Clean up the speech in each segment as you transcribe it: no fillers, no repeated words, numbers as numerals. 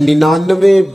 99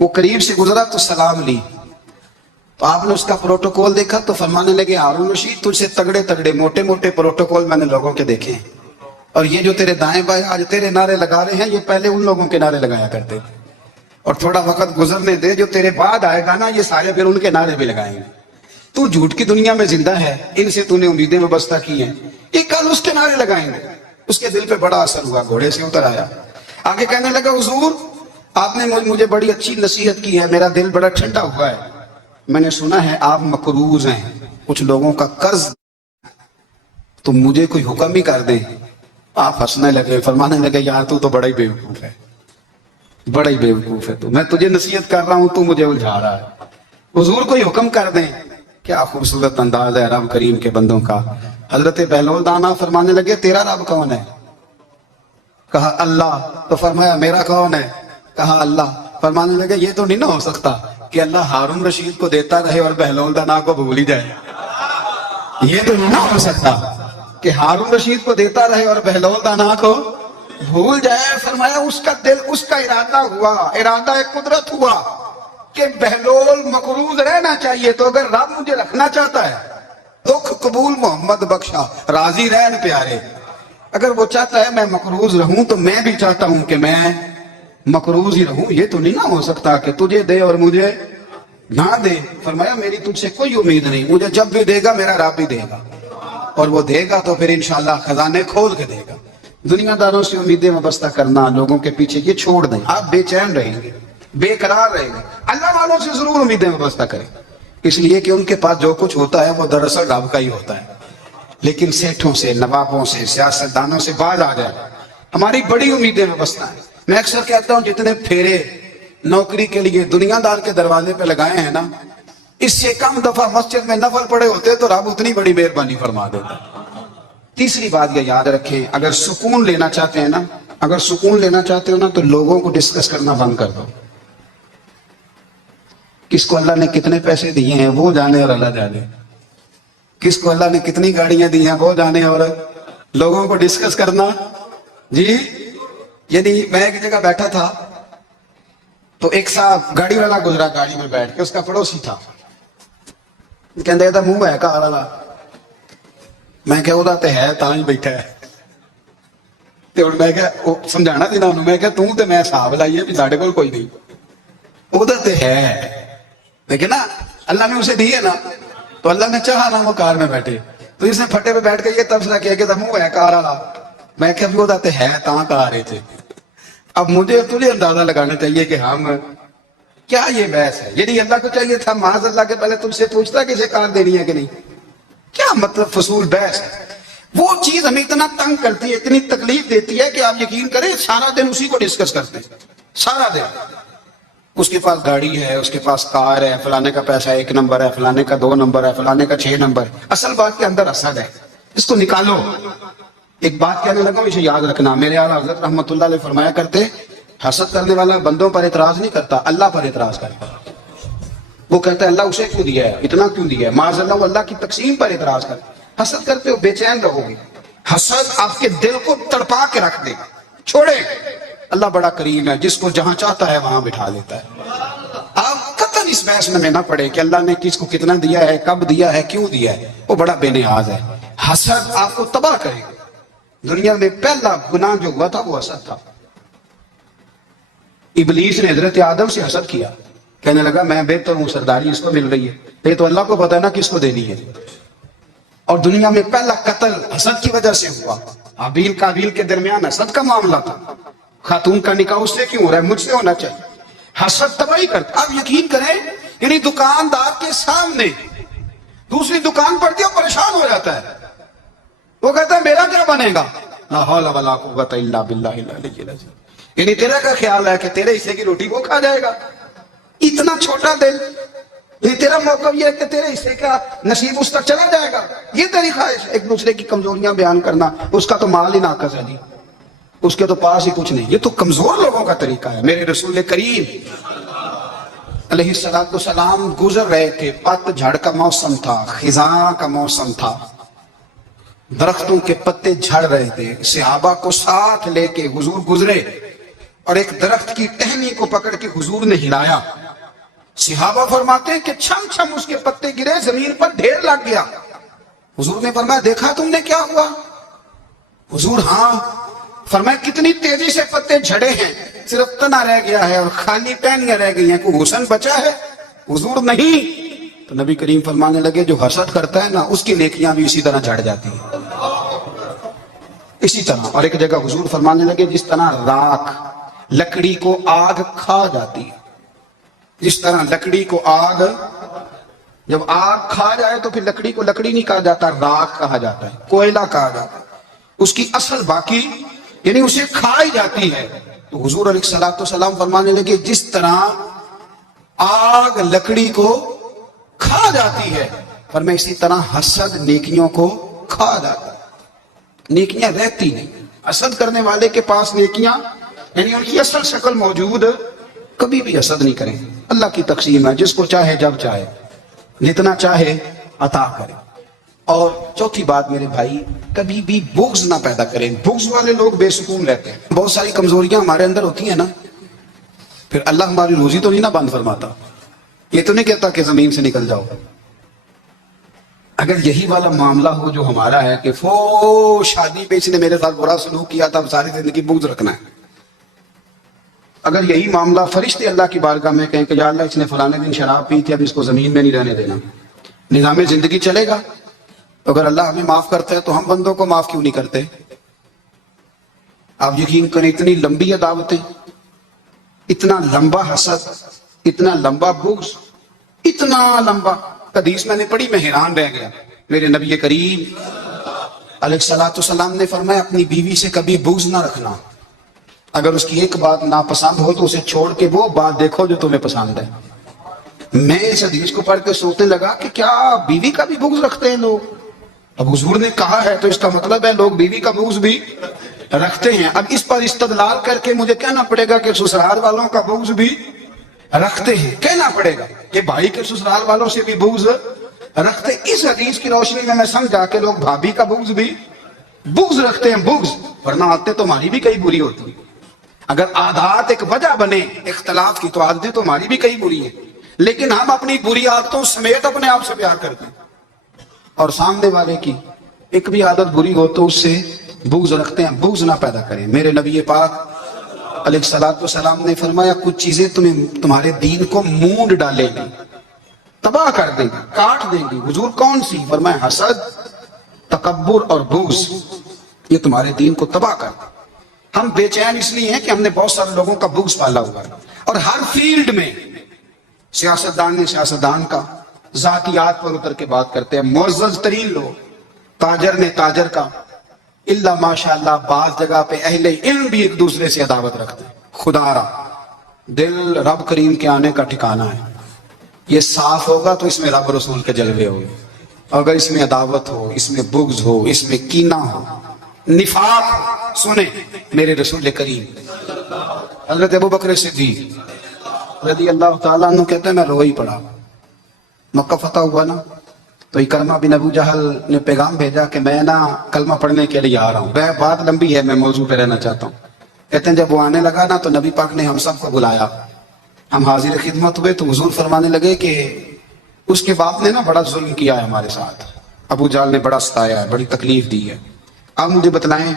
وہ قریب سے گزرا تو سلام لی, تو آپ نے اس کا پروٹوکول دیکھا تو فرمانے لگے ہارون رشید تجھ سے تگڑے تگڑے موٹے موٹے پروٹوکول میں نے لوگوں کے دیکھے ہیں, اور یہ جو تیرے دائیں بائیں آج تیرے نعرے لگا رہے ہیں یہ پہلے ان لوگوں کے نعرے لگایا کرتے تھے, اور تھوڑا وقت گزرنے دے, جو تیرے بعد آئے گا نا یہ سارے پھر ان کے نعرے بھی لگائیں گے. تو جھوٹ کی دنیا میں زندہ ہے, ان سے تو نے امیدیں وابستہ کی ہیں, ایک کل اس کے نعرے لگائیں گے. اس کے دل پہ بڑا اثر ہوا, گھوڑے سے اتر آیا, آگے کہنے لگا حضور آپ نے مجھے بڑی اچھی نصیحت کی ہے, میرا دل بڑا ٹھنڈا ہوا ہے, میں نے سنا ہے آپ مقروض ہیں, کچھ لوگوں کا قرض, تو مجھے کوئی حکم ہی کر دیں. آپ ہنسنے لگے, فرمانے لگے یار تو بڑا ہی بیوقوف ہے, بڑا ہی بیوقوف ہے تو, میں تجھے نصیحت کر رہا ہوں تو مجھے الجھا رہا ہے, حضور کوئی حکم کر دیں. کیا خوبصورت انداز ہے رب کریم کے بندوں کا. حضرت بہلول دانا فرمانے لگے تیرا رب کون ہے؟ کہا اللہ. تو فرمایا میرا کون ہے؟ کہا اللہ. فرمانے لگے یہ تو نہیں نہ ہو سکتا کہ اللہ ہارون رشید کو دیتا رہے اور بہلول دانا کو بھول ہی جائے. یہ تو نہیں نہ ہو سکتا کہ ہارون رشید کو دیتا رہے اور بہلول دانا کو بھول جائے. فرمایا اس کا دل, اس کا ارادہ ہوا, ارادہ قدرت ہوا کہ بہلول مقروض رہنا چاہیے, تو اگر رب مجھے رکھنا چاہتا ہے دکھ قبول محمد بخشا راضی رہن پیارے, اگر وہ چاہتا ہے میں مقروض رہوں تو میں بھی چاہتا ہوں کہ میں مقروض ہی رہوں. یہ تو نہیں نہ ہو سکتا کہ تجھے دے اور مجھے نہ دے. فرمایا میری تجھ سے کوئی امید نہیں, مجھے جب بھی دے گا میرا رب بھی دے گا, اور وہ دے گا تو پھر انشاءاللہ خزانے کھول کے دے گا. دنیا داروں سے امیدیں وابستہ کرنا لوگوں کے پیچھے یہ چھوڑ دیں, آپ بے چین رہیں گے, بے قرار رہیں گے. اللہ والوں سے ضرور امیدیں وابستہ کریں, اس لیے کہ ان کے پاس جو کچھ ہوتا ہے وہ دراصل رب کا ہی ہوتا ہے. لیکن سیٹھوں سے, نوابوں سے, سیاستدانوں سے باز آ جائے, ہماری بڑی امیدیں وابستہ ہیں. میں اکثر کہتا ہوں جتنے پھیرے نوکری کے لیے دنیا دار کے دروازے پہ لگائے ہیں نا, اس سے کم دفعہ مسجد میں نفل پڑے ہوتے تو رب اتنی بڑی مہربانی فرما دیتا. تیسری بات یہ یاد رکھیں, اگر سکون لینا چاہتے ہیں نا, اگر سکون لینا چاہتے ہو نا تو لوگوں کو ڈسکس کرنا بند کر دو. کس کو اللہ نے کتنے پیسے دیے ہیں وہ جانے اور اللہ جانے, کس کو اللہ نے کتنی گاڑیاں دی ہیں وہ جانے, اور لوگوں کو ڈسکس کرنا. جی یعنی میں ایک جگہ بیٹھا تھا تو ایک صاحب گاڑی والا گزرا, گاڑی میں بیٹھ کے, اس کا پڑوسی تھا, کہندے دا منہ ہے کار والا. میں کہا وہ تے ہے تاں ہی بیٹھا ہے, تے ہن میں کہا سمجھانا سی نا انہوں, میں کہا توں تے میں حساب لائیے بھی ساڈے کول کوئی نہیں, وہ تے ہے لیکن نا اللہ نے اسے دی ہے نا, تو اللہ نے چاہا نا وہ کار میں بیٹھے, تو اس نے پھٹے پہ بیٹھ کے یہ تبصرہ کیا کہ منہ ہے کار والا. میں کہا بھی وہ تے ہے تاں کار ہے تھے. اب مجھے تجھے اندازہ لگانا چاہیے کہ ہم کیا یہ بحث ہے. یعنی اللہ کو چاہیے تھا معاذ اللہ کے پہلے تم سے پوچھتا کہ اسے کار دینی ہے کہ نہیں. کیا مطلب فضول بحث ہے. وہ چیز ہمیں اتنا تنگ کرتی ہے, اتنی تکلیف دیتی ہے کہ آپ یقین کریں سارا دن اسی کو ڈسکس کرتے ہیں, سارا دن. اس کے پاس گاڑی ہے, اس کے پاس کار ہے, فلانے کا پیسہ 1 نمبر ہے, فلانے کا 2 نمبر ہے, فلانے کا 6 نمبر. اصل بات کے اندر حسد ہے, اس کو نکالو. ایک بات کہنے لگا اسے یاد رکھنا, میرے اعلیٰ حضرت رحمت اللہ علیہ فرمایا کرتے, حسد کرنے والا بندوں پر اعتراض نہیں کرتا, اللہ پر اعتراض کرتا. وہ کہتا ہے اللہ اسے کیوں دیا ہے, اتنا کیوں دیا ہے, معاذ اللہ, وہ اللہ کی تقسیم پر اعتراض کرتا. حسد کرتے ہو بے چین رہو گے, حسد آپ کے دل کو تڑپا کے رکھ دے. چھوڑے, اللہ بڑا کریم ہے, جس کو جہاں چاہتا ہے وہاں بٹھا لیتا ہے. آپ قطعاً اس بحث میں نہ پڑے کہ اللہ نے کس کو کتنا دیا ہے, کب دیا ہے, کیوں دیا ہے, وہ بڑا بے نیاز ہے. حسد آپ کو تباہ کرے گا. دنیا میں پہلا گناہ جو ہوا تھا وہ حسد تھا. ابلیس نے حضرت آدم سے حسد کیا, کہنے لگا میں بہتر ہوں, سرداری اس کو مل رہی ہے, یہ تو اللہ کو پتہ ہے نا کس کو دینی ہے. اور دنیا میں پہلا قتل حسد کی وجہ سے ہوا. حابیل قابیل کے درمیان حسد کا معاملہ تھا. خاتون کا نکاح اس سے کیوں ہو رہا ہے, مجھ سے ہونا چاہیے. حسد تباہی کرتا. آپ یقین کریں, یعنی دکاندار کے سامنے دوسری دکان پڑتی ہے, پریشان ہو جاتا ہے. وہ کہتا ہے میرا کیا بنے گا, لا حول ولا قوت الا باللہ العلی العظیم. یعنی تیرا کا خیال ہے کہ تیرے حصے کی روٹی وہ کھا جائے گا. اتنا چھوٹا دل. یہ تیرا موقف یہ ہے کہ تیرے حصے کا نصیب اس تک چلا جائے گا, یہ تیری خواہش. ایک دوسرے کی کمزوریاں بیان کرنا, اس کا تو مال ہی ناقص ہے جی, اس کے تو پاس ہی کچھ نہیں. یہ تو کمزور لوگوں کا طریقہ ہے. میرے رسول کریم علیہ السلام گزر رہے تھے, پت جھڑ کا موسم تھا, خزاں کا موسم تھا, درختوں کے پتے جھڑ رہے تھے. صحابہ کو ساتھ لے کے حضور گزرے, اور ایک درخت کی ٹہنی کو پکڑ کے حضور نے ہلایا. صحابہ فرماتے ہیں کہ چھم چھم اس کے پتے گرے, زمین پر ڈھیر لگ گیا. حضور نے فرمایا دیکھا تم نے کیا ہوا؟ حضور ہاں. فرمایا کتنی تیزی سے پتے جھڑے ہیں, صرف تنا رہ گیا ہے اور خالی ٹہنیاں رہ گئی ہیں, کوئی حسن بچا ہے؟ حضور نہیں. تو نبی کریم فرمانے لگے جو حسد کرتا ہے نا اس کی نیکیاں بھی اسی طرح جھڑ جاتی ہیں, اسی طرح. اور ایک جگہ حضور فرمانے لگے جس طرح راکھ لکڑی کو آگ کھا جاتی ہے, جس طرح لکڑی کو آگ, جب آگ کھا جائے تو پھر لکڑی کو لکڑی نہیں کہا جاتا, راکھ کہا جاتا ہے, کوئلہ کہا جاتا ہے. اس کی اصل باقی یعنی اسے کھائی جاتی ہے. تو حضور علیہ الصلوۃ والسلام فرمانے لگے جس طرح آگ لکڑی کو کھا جاتی ہے, فرمایا اسی طرح حسد نیکیوں کو کھا جاتا ہے. نیکیاں رہتی نہیں. حسد کرنے والے کے پاس نیکیاں یعنی ان کی اصل شکل موجود, کبھی بھی حسد نہیں کریں. اللہ کی تقسیم ہے, جس کو چاہے جب چاہے جتنا چاہے عطا کرے. اور چوتھی بات میرے بھائی, کبھی بھی بغض نہ پیدا کریں. بغض والے لوگ بے سکون رہتے ہیں. بہت ساری کمزوریاں ہمارے اندر ہوتی ہیں نا, پھر اللہ ہماری روزی تو نہیں نہ بند فرماتا. یہ تو نہیں کہتا کہ زمین سے نکل جاؤ. اگر یہی والا معاملہ ہو جو ہمارا ہے کہ فو شادی پہ اس نے میرے ساتھ برا سلوک کیا تھا, اب ساری زندگی بغض رکھنا ہے. اگر یہی معاملہ فرشتے اللہ کی بارگاہ میں کہیں کہ یا اللہ اس نے فلانے دن شراب پی تھی, اب اس کو زمین میں نہیں رہنے دینا, نظام زندگی چلے گا. اگر اللہ ہمیں معاف کرتا ہے تو ہم بندوں کو معاف کیوں نہیں کرتے؟ آپ یقین کریں اتنی لمبی عداوتیں, اتنا لمبا حسد, اتنا لمبا بغض, اتنا لمبا. حدیث میں نے پڑھی, میں حیران رہ گیا. میرے نبی کریم علیہ الصلوۃ والسلام نے فرمایا اپنی بیوی سے کبھی بغض نہ رکھنا. اگر اس کی ایک بات ناپسند ہو تو اسے چھوڑ کے وہ بات دیکھو جو تمہیں پسند ہے. میں اس حدیث کو پڑھ کے سوچنے لگا کہ کیا بیوی کا بھی بغض رکھتے ہیں لوگ؟ اب حضور نے کہا ہے تو اس کا مطلب ہے لوگ بیوی کا بغض بھی رکھتے ہیں. اب اس پر استدلال کر کے مجھے کہنا پڑے گا کہ سسرال والوں کا بغض بھی رکھتے ہیں. کہنا پڑے گا کہ بھائی کے سسرال والوں سے بھی بغض رکھتے. اس حدیث کی روشنی میں میں سمجھا کہ لوگ بھابھی کا بغض رکھتے ہیں. بغض ورنہ عادتیں تو ہماری بھی کئی بری ہوتی ہیں. اگر عادات ایک وجہ بنے اختلاف کی تو عادتیں تو ہماری بھی کئی بری ہیں, لیکن ہم اپنی بری عادتوں سمیت اپنے آپ سے پیار کرتے ہیں. اور سامنے والے کی ایک بھی عادت بری ہو تو اس سے بغض رکھتے ہیں. بغض نہ پیدا کریں. میرے نبی پاک علیہ الصلوۃ والسلام نے فرمایا کچھ چیزیں تمہارے دین کو مونڈ ڈالیں گی, تباہ کر دیں گی, کاٹ دیں گی. حضور کون سی؟ فرمایا حسد, تکبر اور بغض, یہ تمہارے دین کو تباہ کر دیں. ہم بے چین اس لیے ہیں کہ ہم نے بہت سارے لوگوں کا بغض پالا ہوا ہے. اور ہر فیلڈ میں سیاستدان نے سیاستدان کا, ذاتیات پر اتر کے بات کرتے ہیں. معزز ترین لوگ, تاجر نے تاجر کا, اللہ ماشاءاللہ بعض جگہ پہ اہل علم بھی ایک دوسرے سے عداوت رکھتے ہیں. خدا را دل رب کریم کے آنے کا ٹھکانہ ہے. یہ صاف ہوگا تو اس میں رب رسول کے جلوے ہوگے. اگر اس میں عداوت ہو, اس میں بغض ہو, اس میں کینہ ہو, نفاق, سنیں میرے رسول کریم حضرت ابوبکر صدیق رضی اللہ تعالیٰ عنہ کہتے ہیں میں رو ہی پڑا. مکہ فتح ہوا نا تو اکرمہ بن ابو جہل نے پیغام بھیجا کہ میں نا کلمہ پڑھنے کے لیے آ رہا ہوں. بات لمبی ہے, میں موضوع پہ رہنا چاہتا ہوں. کہتے ہیں جب وہ آنے لگا نا تو نبی پاک نے ہم سب کو بلایا. ہم حاضر خدمت ہوئے تو حضور فرمانے لگے کہ اس کے باپ نے نا بڑا ظلم کیا ہے ہمارے ساتھ. ابو جہل نے بڑا ستایا ہے, بڑی تکلیف دی ہے. آپ مجھے بتلائیں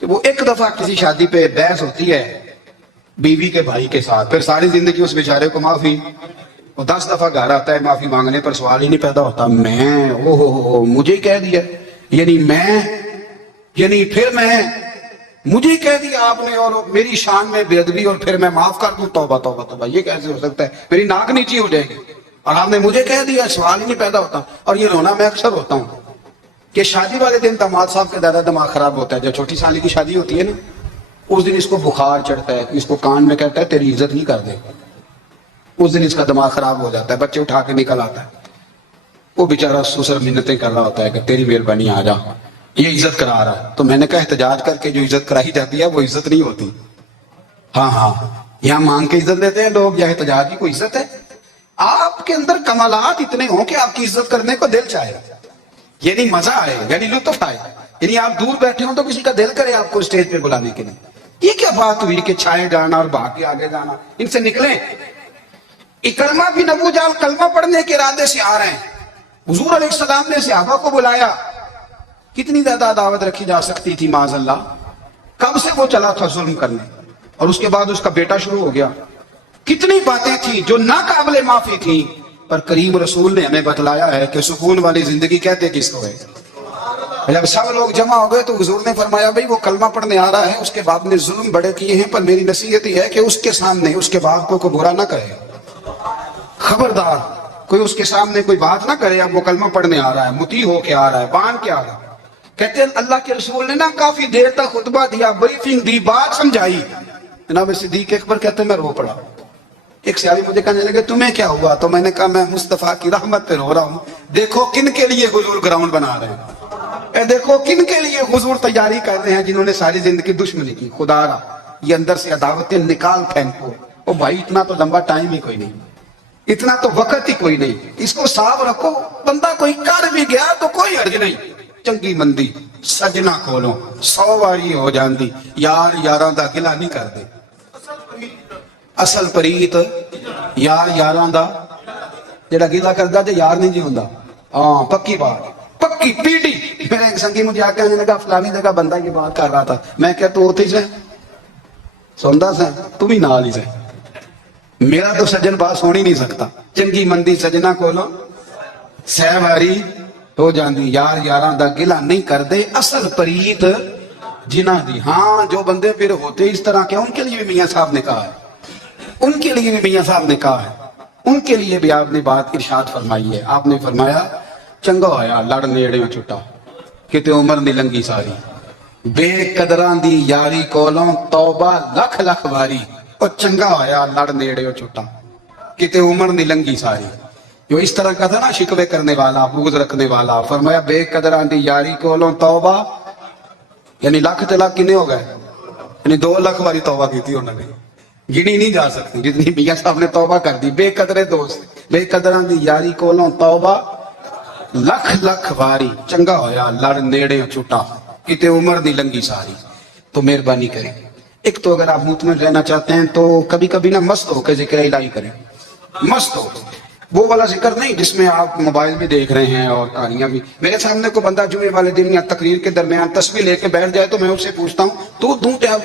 کہ وہ ایک دفعہ کسی شادی پہ بحث ہوتی ہے بیوی کے بھائی کے ساتھ, پھر ساری زندگی اس بیچارے کو معافی, وہ 10 دفعہ گھر آتا ہے معافی مانگنے پر سوال ہی نہیں پیدا ہوتا. میں مجھے کہہ دیا, یعنی پھر مجھے کہہ دیا آپ نے اور میری شان میں بے ادبی, اور پھر میں معاف کر دوں. توبہ توبہ توبہ, یہ کیسے ہو سکتا ہے؟ میری ناک نیچی ہو جائے گی. اور آپ نے مجھے کہہ دیا, سوال ہی نہیں پیدا ہوتا. اور یہ رونا میں اکثر ہوتا ہوں کہ شادی والے دن داماد صاحب کا زیادہ دماغ خراب ہوتا ہے. جب چھوٹی سالی کی شادی ہوتی ہے نا, اس دن اس کو بخار چڑھتا ہے, اس کو کان میں کہتا ہے تیری عزت نہیں کر دے. اس دن اس کا دماغ خراب ہو جاتا ہے, بچے اٹھا کے نکل آتا ہے. وہ بیچارہ سسر منتیں کر رہا ہوتا ہے کہ تیری مہربانی آ جا, یہ عزت کرا رہا ہے. تو میں نے کہا احتجاج کر کے جو عزت کرائی جاتی ہے وہ عزت نہیں ہوتی. ہاں یہاں مانگ کے عزت دیتے ہیں لوگ, یا احتجاج کی کوئی عزت ہے؟ آپ کے اندر کمالات اتنے ہوں کہ آپ کی عزت کرنے کو دل چاہے, یعنی مزہ آئے, یعنی لطف آئے, یعنی آپ دور بیٹھے ہوں تو کسی کا دل کرے آپ کو اسٹیج پہ بلانے کے لیے. یہ کیا بات ہوئی کہ چھائے جانا اور بھاگ کے آگے جانا؟ ان سے نکلیں۔ اکرمہ بن ابو جہل کلمہ پڑھنے کے ارادے سے آ رہے ہیں، حضور علیہ السلام نے صحابہ کو بلایا۔ کتنی زیادہ دعوت رکھی جا سکتی تھی معاذ اللہ؟ کب سے وہ چلا تھا ظلم کرنے، اور اس کے بعد اس کا بیٹا شروع ہو گیا۔ کتنی باتیں تھیں جو ناقابل معافی تھیں، پر کریم رسول نے ہمیں بتلایا ہے کہ سکون والی زندگی کہتے کس کو ہے۔ جب سب لوگ جمع ہو گئے تو حضور نے فرمایا بھئی وہ کلمہ پڑھنے آ رہا ہے، اس کے باپ نے ظلم بڑے کیے ہیں، پر میری نصیحت یہ ہے کہ اس کے سامنے اس کے باپ کو برا نہ کرے، خبردار کوئی اس کے سامنے کوئی بات نہ کرے۔ اب وہ کلمہ پڑھنے آ رہا ہے، مطیع ہو کے آ رہا ہے، بان کے آ رہا ہے۔ کہتے ہیں اللہ کے رسول نے نا کافی دیر تک خطبہ دیا، بریفنگ دی، بات سمجھائی۔ جناب صدیق اکبر کہتے ہیں میں رو پڑا۔ ایک سیالی مجھے کہنے لگے تمہیں کیا ہوا؟ تو میں نے کہا میں مصطفیٰ کی رحمت پہ رو رہا ہوں۔ دیکھو کن کے لیے حضور گراؤنڈ بنا رہے ہیں، اے دیکھو کن کے لیے حضور تیاری کر رہے ہیں، جنہوں نے ساری زندگی دشمنی کی۔ خدا را یہ اندر سے عداوتیں نکال پھینکو۔ او بھائی اتنا تو لمبا ٹائم ہی کوئی نہیں، اتنا تو وقت ہی کوئی نہیں، اس کو صاف رکھو۔ بندہ کوئی کر بھی گیا تو کوئی حرج نہیں، چنگی مندی سجنا کھولو 100 واری ہو جاندی، یار یاراں دا گلا نہیں کر دے۔ اصل پریت یار یاراں دا جڑا گلا کردا تے یار نہیں جی ہوندا۔ ہاں پکی بات، پکی پیٹی۔ میرا ایک سنگی مجھے آ کے کہنے لگا فلانی جگہ بندہ یہ بات کر رہا تھا، میں کہ تو اوتھے سے سندا سا، تو بھی نال ہی سے۔ میرا تو سجن بات سن ہی نہیں سکتا۔ چنگی مندی سجنا کولو 100 واری ہو جاندی، یار یاراں دا گلا نہیں کر دے، اصل پریت جنہ دی۔ ہاں جو بندے پھر ہوتے اس طرح کے، ان کے لیے بھی میاں صاحب نے کہا ہے، ان کے لیے بھی میاں صاحب نے کہا ہے، ان کے لیے بھی آپ نے بات ارشاد فرمائی ہے۔ آپ نے فرمایا چنگا ہویا لڑ نیڑے چھٹا، کتے عمر نہیں لنگی ساری، بے قدران دی یاری کولوں توبہ لکھ لکھ واری۔ اور چنگا ہویا لڑ نیڑے چھٹا، کتے عمر نہیں لنگی ساری۔ جو اس طرح کا تھا نا شکوے کرنے والا، بغض رکھنے والا، فرمایا بے قدران دی یاری کولوں توبہ، یعنی لاکھ تے لاکھ کنے ہو گئے، یعنی 2 لاکھ واری توبہ کی تھی انہوں نے، گنی نہیں جا سکتی جتنی میاں صاحب نے توبہ کر دی۔ بے قدرے دوست، بے قدران دی یاری کولوں توبہ لکھ لکھ واری، چنگا ہویا لڑ نیڑے چھٹا، کتے عمر دی لنگی ساری۔ تو مہربانی کریں، ایک تو اگر آپ مطمئن رہنا چاہتے ہیں تو کبھی کبھی نہ مست ہو کے ذکر الہی کریں، مست ہو۔ وہ والا ذکر نہیں جس میں آپ موبائل بھی دیکھ رہے ہیں اور کہانیاں بھی۔ میرے سامنے کو بندہ جمعے والے دن یا تقریر کے درمیان تسبیح لے کے بیٹھ جائے تو میں اس سے پوچھتا ہوں تو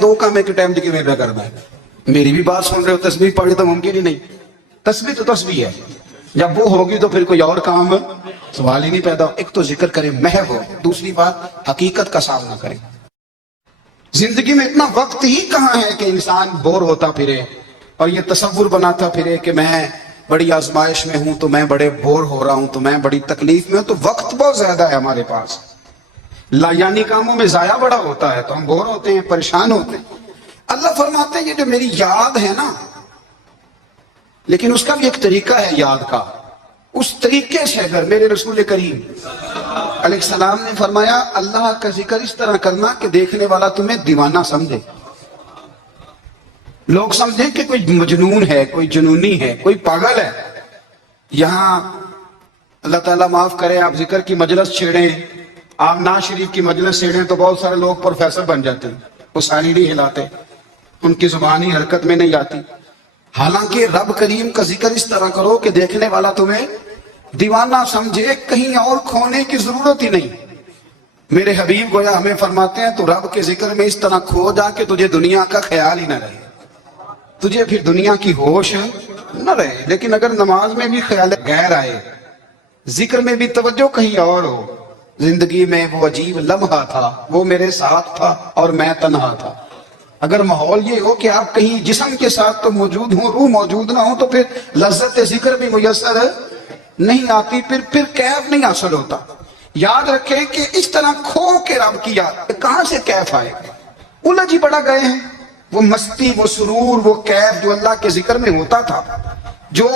دو کام ایک ٹائم کی میں کر رہا ہے، میری بھی بات سن رہے ہو، تسبیح پڑھی تو ممکن ہی نہیں۔ تسبیح تو تسبیح ہے، جب وہ ہوگی تو پھر کوئی اور کام سوال ہی نہیں پیدا۔ ایک تو ذکر کریں محو ہو، دوسری بات حقیقت کا سامنا کریں۔ زندگی میں اتنا وقت ہی کہاں ہے کہ انسان بور ہوتا پھرے اور یہ تصور بناتا پھرے کہ میں بڑی آزمائش میں ہوں، تو میں بڑے بور ہو رہا ہوں، تو میں بڑی تکلیف میں ہوں۔ تو وقت بہت زیادہ ہے ہمارے پاس، لایانی کاموں میں ضائع بڑا ہوتا ہے، تو ہم بور ہوتے ہیں، پریشان ہوتے ہیں۔ اللہ فرماتے ہیں یہ جو میری یاد ہے نا، لیکن اس کا بھی ایک طریقہ ہے یاد کا، اس طریقے سے اگر میرے رسول کریم علیہ السلام نے فرمایا اللہ کا ذکر اس طرح کرنا کہ دیکھنے والا تمہیں دیوانہ سمجھے، لوگ سمجھیں کہ کوئی مجنون ہے، کوئی جنونی ہے، کوئی پاگل ہے۔ یہاں اللہ تعالیٰ معاف کرے، آپ ذکر کی مجلس چھیڑیں، آپ ناز شریف کی مجلس چھیڑیں تو بہت سارے لوگ پروفیسر بن جاتے ہیں، وہ ساری نہیں ہلاتے، ان کی زبانی حرکت میں نہیں آتی۔ حالانکہ رب کریم کا ذکر اس طرح کرو کہ دیکھنے والا تمہیں دیوانہ سمجھے، کہیں اور کھونے کی ضرورت ہی نہیں۔ میرے حبیب گویا ہمیں فرماتے ہیں تو رب کے ذکر میں اس طرح کھو جا کہ تجھے دنیا کا خیال ہی نہ رہے، تجھے پھر دنیا کی ہوش نہ رہے۔ لیکن اگر نماز میں بھی خیال غیر آئے، ذکر میں بھی توجہ کہیں اور ہو، زندگی میں وہ عجیب لمحہ تھا، وہ میرے ساتھ تھا اور میں تنہا تھا، اگر ماحول یہ ہو کہ آپ کہیں جسم کے ساتھ تو موجود ہوں، روح موجود نہ ہو، تو پھر لذت ذکر بھی میسر نہیں آتی، پھر کیف نہیں حاصل ہوتا۔ یاد رکھیں کہ اس طرح کھو کے رب کی یاد کہاں سے کیف آئے گا؟ الجھ ہی بڑا گئے ہیں۔ وہ مستی، وہ سرور، وہ کیف جو اللہ کے ذکر میں ہوتا تھا، جو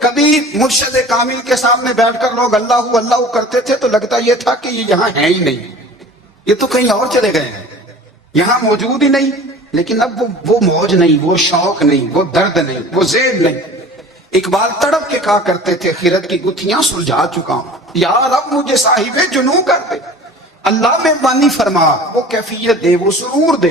کبھی مرشد کامل کے سامنے بیٹھ کر لوگ اللہ اللہ کرتے تھے تو لگتا یہ تھا کہ یہ یہاں ہے ہی نہیں، یہ تو کہیں اور چلے گئے ہیں، یہاں موجود ہی نہیں۔ لیکن اب وہ موج نہیں، وہ شوق نہیں، وہ درد نہیں، وہ زید نہیں۔ اقبال تڑپ کے کہا کرتے تھے خیرت کی گتھیاں سلجھا چکا ہوں، یا رب مجھے صاحب جنوں کر دے، اللہ مہربانی فرما، وہ کیفیت دے، وہ سرور دے۔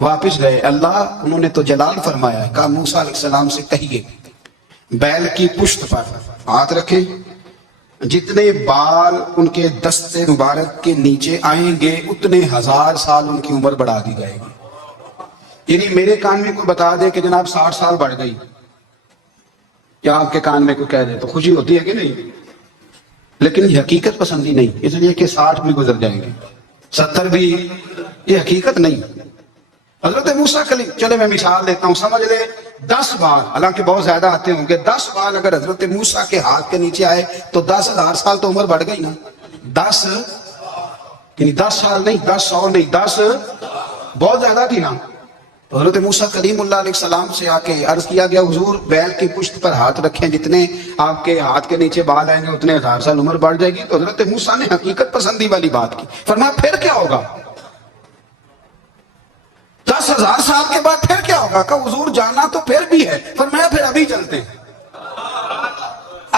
واپس گئے. اللہ انہوں نے تو جلال فرمایا ہے. کہا موسیٰ علیہ السلام سے کہیے بیل کی پشت پر ہاتھ رکھیں, جتنے بال ان کے دستے مبارک کے نیچے آئیں گے اتنے 1000 سال ان کی عمر بڑھا دی جائے گی. یعنی میرے کان میں کوئی بتا دے کہ جناب 60 سال بڑھ گئی, یا آپ کے کان میں کوئی کہہ دے تو خوشی ہوتی ہے کہ نہیں؟ لیکن یہ حقیقت پسندی نہیں, اس لیے کہ 60 بھی گزر جائیں گے, 70 بھی. یہ حقیقت نہیں. حضرت موسیٰ کلیم, چلے میں مثال دیتا ہوں, سمجھ لے 10 بال, حالانکہ بہت زیادہ آتے ہوں گے, 10 بال اگر حضرت موسیٰ کے ہاتھ کے نیچے آئے تو 10,000 سال تو عمر بڑھ گئی نا. 10 یعنی 10 سال نہیں, 10 100 نہیں, 10 بہت زیادہ تھی نا. تو حضرت موسیٰ کلیم اللہ علیہ السلام سے آ کے عرض کیا گیا حضور بیل کی پشت پر ہاتھ رکھیں, جتنے آپ کے ہاتھ کے نیچے بال آئیں گے اتنے 1000 سال عمر بڑھ جائے گی. تو حضرت موسیٰ نے حقیقت پسندی والی بات کی. فرمایا پھر کیا ہوگا؟ 10,000 سال کے بعد پھر کیا ہوگا؟ کہ حضور جانا تو پھر بھی ہے. فرمایا پھر ابھی چلتے ہیں.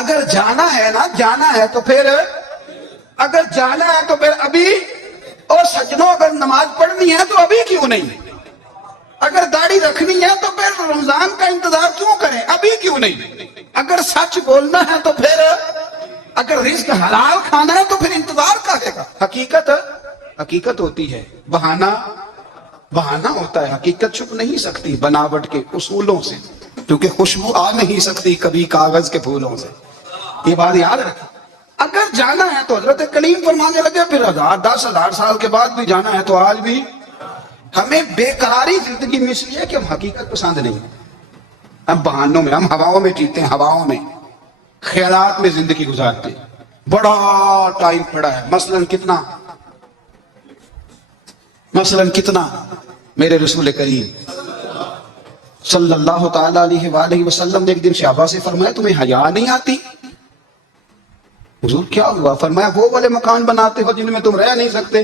اگر جانا ہے نا, جانا ہے تو پھر, اگر جانا ہے تو پھر ابھی. اور سجنوں اگر نماز پڑھنی ہے تو ابھی کیوں نہیں؟ اگر داڑھی رکھنی ہے تو پھر رمضان کا انتظار کیوں کریں, ابھی کیوں نہیں؟ اگر سچ بولنا ہے تو پھر, اگر رزق حلال کھانا ہے تو پھر انتظار کہے گا. حقیقت ہوتی ہے, بہانہ ہوتا ہے. حقیقت چھپ نہیں سکتی بناوٹ کے اصولوں سے, کیونکہ خوشبو آ نہیں سکتی کبھی کاغذ کے پھولوں سے. یہ بات یاد رکھیں. اگر جانا ہے تو حضرت کلیم فرمانے لگے پھر 10,000 سال کے بعد بھی جانا ہے تو آج بھی. ہمیں بےقراری زندگی میں اس لیے کہ ہم حقیقت پسند نہیں, ہم بہانوں میں, ہم ہواؤں میں جیتے ہیں, ہواؤں میں خیالات میں زندگی گزارتے ہیں. بڑا ٹائم پڑا ہے. مثلاً کتنا میرے رسول کریم صلی اللہ تعالی علیہ وآلہ وسلم نے ایک دن صحابہ سے فرمایا تمہیں حیا نہیں آتی؟ حضور کیا ہوا؟ فرمایا وہ والے مکان بناتے ہو جن میں تم رہ نہیں سکتے,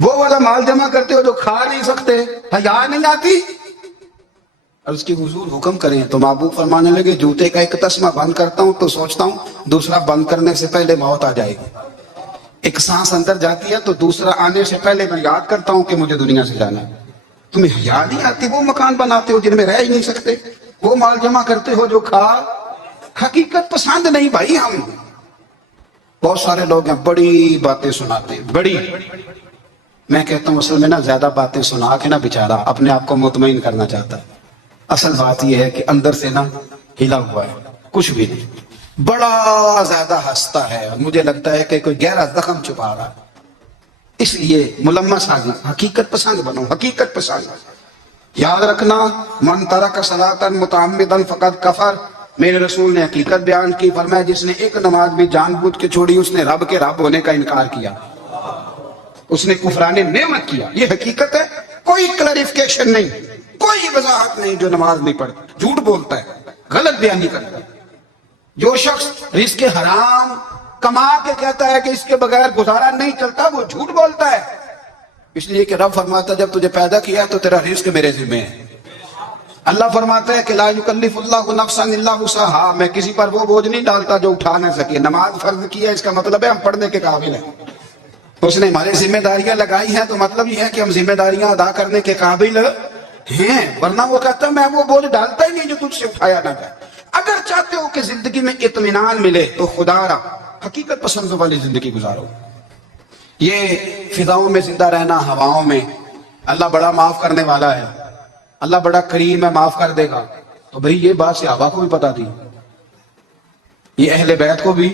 وہ والا مال جمع کرتے ہو جو کھا نہیں سکتے, حیا نہیں آتی؟ عرض کی حضور حکم کریں. تو محبوب فرمانے لگے جوتے کا ایک تسمہ بند کرتا ہوں تو سوچتا ہوں دوسرا بند کرنے سے پہلے موت آ جائے گی. ایک سانس اندر جاتی ہے تو دوسرا آنے سے پہلے میں یاد کرتا ہوں کہ مجھے دنیا سے جانا ہے. تمہیں حیا نہیں آتی؟ وہ مکان بناتے ہو جن میں رہ ہی نہیں سکتے, وہ مال جمع کرتے ہو جو کھا. حقیقت پسند نہیں بھائی. ہم بہت سارے لوگ ہیں بڑی باتیں سناتے ہیں, بڑی. میں کہتا ہوں اصل میں نا زیادہ باتیں سنا کے نا بیچارہ اپنے آپ کو مطمئن کرنا چاہتا ہے. اصل بات یہ ہے کہ اندر سے نا ہلا ہوا ہے, کچھ بھی نہیں. بڑا زیادہ ہنستا ہے, مجھے لگتا ہے کہ کوئی گہرا زخم چھپا رہا ہے. اس لیے ملمس آگے حقیقت پسند بنو, حقیقت پسند. یاد رکھنا من ترک صلاۃ متعمدا فقد کفر. میرے رسول نے حقیقت بیان کی. فرمایا جس نے ایک نماز بھی جان بوجھ کے چھوڑی اس نے رب کے رب ہونے کا انکار کیا, اس نے کفران نعمت کیا. یہ حقیقت ہے, کوئی کلیریفیکیشن نہیں, کوئی وضاحت نہیں. جو نماز نہیں پڑھتا جھوٹ بولتا ہے, غلط بیانی کرتا ہے. جو شخص رزق حرام کما کے کہتا ہے کہ اس کے بغیر گزارا نہیں چلتا وہ جھوٹ بولتا ہے. اس لیے کہ رب فرماتا ہے جب تجھے پیدا کیا تو تیرا رزق میرے ذمہ ہے. اللہ فرماتا ہے کہ لا یکلف اللہ نفسا الا وسعها, میں کسی پر وہ بوجھ نہیں ڈالتا جو اٹھا نہ سکے. نماز فرض کی ہے اس کا مطلب ہے ہم پڑھنے کے قابل ہیں. اس نے ہماری ذمہ داریاں لگائی ہیں تو مطلب یہ ہے کہ ہم ذمہ داریاں ادا کرنے کے قابل ہیں, ورنہ وہ کہتا ہے میں وہ بوجھ ڈالتا ہی نہیں جو تجھ سے اٹھایا نہ جائے. اگر چاہتے ہو کہ زندگی میں اطمینان ملے تو خدا را حقیقت پسند والی زندگی گزارو. یہ فضاؤں میں زندہ رہنا, ہواؤں میں. اللہ بڑا معاف کرنے والا ہے, اللہ بڑا کریم ہے, معاف کر دے گا. تو بھئی یہ بات صحابہ کو بھی پتا تھی, یہ اہل بیت کو بھی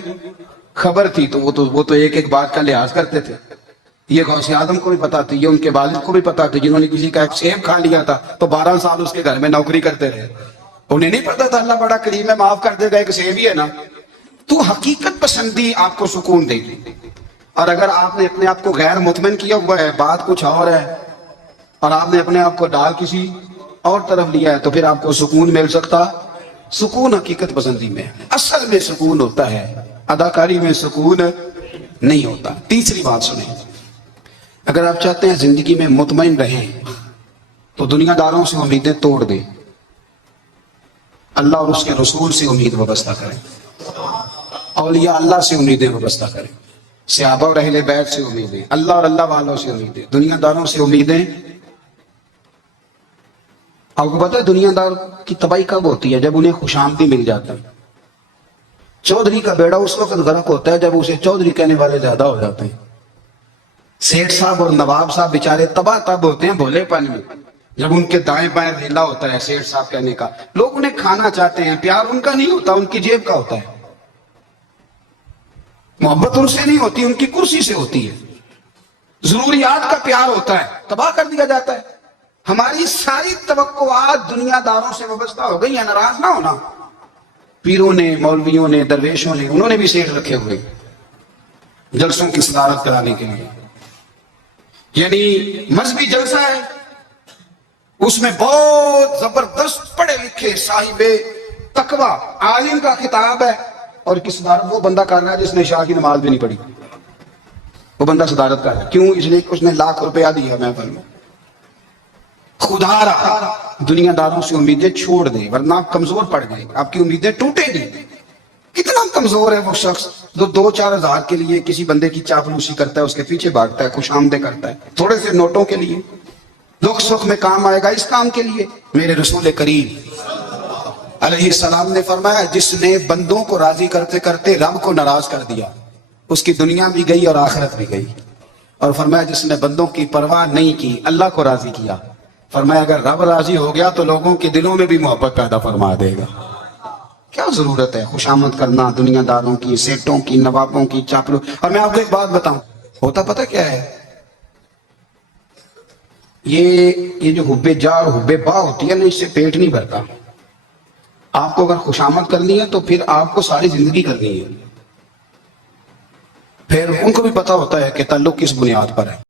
خبر تھی, تو وہ تو ایک ایک بات کا لحاظ کرتے تھے. یہ غوث اعظم کو بھی پتا تھی, یہ ان کے والد کو بھی پتا تھی جنہوں نے کسی کا ایک سیب کھا لیا تھا تو 12 سال اس کے گھر میں نوکری کرتے رہے. انہیں نہیں پتا تھا اللہ بڑا کریم ہے, معاف کر دے گا, ایک سیب ہی ہے نا. تو حقیقت پسندی آپ کو سکون دے گی. اور اگر آپ نے اپنے آپ کو غیر مطمئن کیا ہوا ہے, بات کچھ اور ہے, اور آپ نے اپنے آپ کو ڈال کسی اور طرف لیا ہے, تو پھر آپ کو سکون مل سکتا. سکون حقیقت پسندی میں, اصل میں سکون ہوتا ہے, اداکاری میں سکون نہیں ہوتا. تیسری بات سنیں, اگر آپ چاہتے ہیں زندگی میں مطمئن رہیں تو دنیا داروں سے امیدیں توڑ دیں, اللہ اور اس کے رسول سے امید وابستہ کریں, اولیاء اللہ سے امیدیں وابستہ کریں, صحابہ اور اہل بیت سے امیدیں, اللہ اور اللہ والوں سے امیدیں, دنیا داروں سے امیدیں آپ کو پتا ہے دنیا دار کی تباہی کب ہوتی ہے؟ جب انہیں خوشامدی مل جاتی ہے۔ چودھری کا بیڑا اس وقت غرق ہوتا ہے جب اسے چودھری کہنے والے زیادہ ہو جاتے ہیں۔ سیٹھ صاحب اور نواب صاحب بیچارے تباہ تب ہوتے ہیں بھولے پن میں، جب ان کے دائیں بائیں ریلا ہوتا ہے سیٹھ صاحب کہنے کا۔ لوگ انہیں کھانا چاہتے ہیں، پیار ان کا نہیں ہوتا، ان کی جیب کا ہوتا ہے۔ محبت ان سے نہیں ہوتی، ان کی کرسی سے ہوتی ہے۔ ضروریات کا پیار ہوتا ہے، تباہ کر دیا جاتا ہے۔ ہماری ساری توقعات دنیا داروں سے وابستہ ہو گئی ہیں، ناراض نہ ہونا۔ پیروں نے، مولویوں نے، درویشوں نے، انہوں نے بھی سیٹ رکھے ہوئے جلسوں کی صدارت کرانے کے لیے۔ یعنی مذہبی جلسہ ہے، اس میں بہت زبردست پڑھے لکھے صاحب تقوی عالم کا خطاب ہے، اور کی صدارت وہ بندہ کر رہا ہے جس نے عشاء کی نماز بھی نہیں پڑھی، وہ بندہ صدارت کر رہا ہے۔ کیوں؟ اس لیے کہ اس نے ₹1,00,000 دیا محفل میں۔ خدا رہا دنیا داروں سے امیدیں چھوڑ دیں، ورنہ آپ کمزور پڑ گئے، آپ کی امیدیں ٹوٹیں گی۔ کتنا کمزور ہے وہ شخص جو 2-4 ہزار کے لیے کسی بندے کی چاپلوسی کرتا ہے، اس کے پیچھے بھاگتا ہے، خوش آمدیں کرتا ہے تھوڑے سے نوٹوں کے لیے۔ دکھ سکھ میں کام آئے گا اس کام کے لیے۔ میرے رسول کریم علیہ السلام نے فرمایا، جس نے بندوں کو راضی کرتے کرتے رب کو ناراض کر دیا، اس کی دنیا بھی گئی اور آخرت بھی گئی۔ اور فرمایا جس نے بندوں کی پرواہ نہیں کی، اللہ کو راضی کیا، فرمایا اگر رب راضی ہو گیا تو لوگوں کے دلوں میں بھی محبت پیدا فرما دے گا۔ کیا ضرورت ہے خوشامد کرنا دنیا داروں کی، سیٹوں کی، نوابوں کی، چاپلو۔ اور میں آپ کو ایک بات بتاؤں، ہوتا پتہ کیا ہے؟ یہ جو حب جا اور حب با ہوتی ہے نا، اس سے پیٹ نہیں بھرتا۔ آپ کو اگر خوشامد کرنی ہے تو پھر آپ کو ساری زندگی کرنی ہے۔ پھر ان کو بھی پتا ہوتا ہے کہ تعلق کس بنیاد پر ہے۔